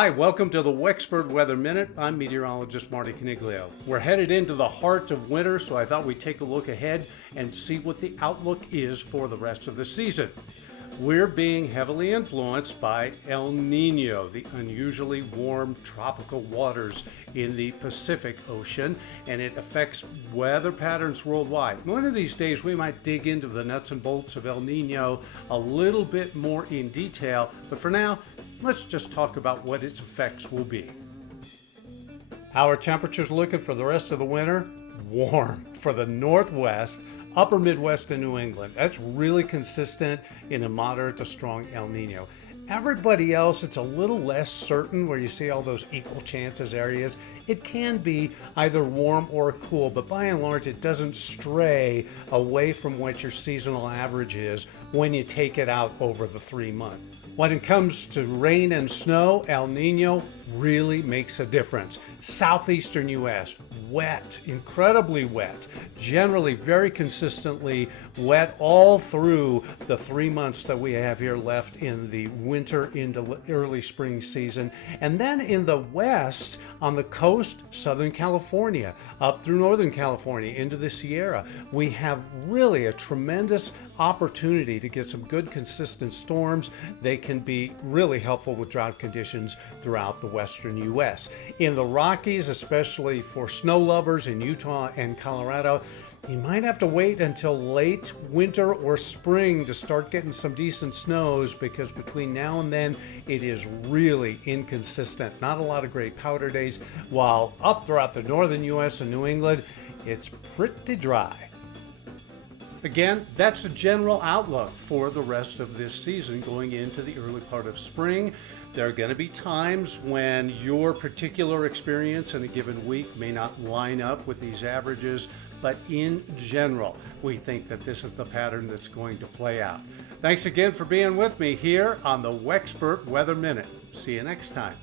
Hi, welcome to the Wexpert Weather Minute. I'm meteorologist Marty Caniglio. We're headed into the heart of winter, so I thought we'd take a look ahead and see what the outlook is for the rest of the season. We're being heavily influenced by El Nino, the unusually warm tropical waters in the Pacific Ocean, and it affects weather patterns worldwide. One of these days we might dig into the nuts and bolts of El Nino a little bit more in detail, but for now, let's just talk about what its effects will be. How are temperatures looking for the rest of the winter? Warm for the Northwest, upper Midwest, and New England. That's really consistent in a moderate to strong El Nino. Everybody else, it's a little less certain where you see all those equal chances areas. It can be either warm or cool, but by and large, it doesn't stray away from what your seasonal average is when you take it out over the 3 months. When it comes to rain and snow, El Nino really makes a difference. Southeastern U.S., wet, incredibly wet, generally very consistently wet all through the 3 months that we have here left in the winter into early spring season. And then in the west, on the coast, Southern California, up through Northern California, into the Sierra, we have really a tremendous opportunity to get some good consistent storms. They can be really helpful with drought conditions throughout the western U.S. In the Rockies, especially for snow lovers in Utah and Colorado, you might have to wait until late winter or spring to start getting some decent snows, because between now and then it is really inconsistent. Not a lot of great powder days, while up throughout the northern U.S. and New England, it's pretty dry. Again, that's the general outlook for the rest of this season going into the early part of spring. There are going to be times when your particular experience in a given week may not line up with these averages, but in general, we think that this is the pattern that's going to play out. Thanks again for being with me here on the Wexpert Weather Minute. See you next time.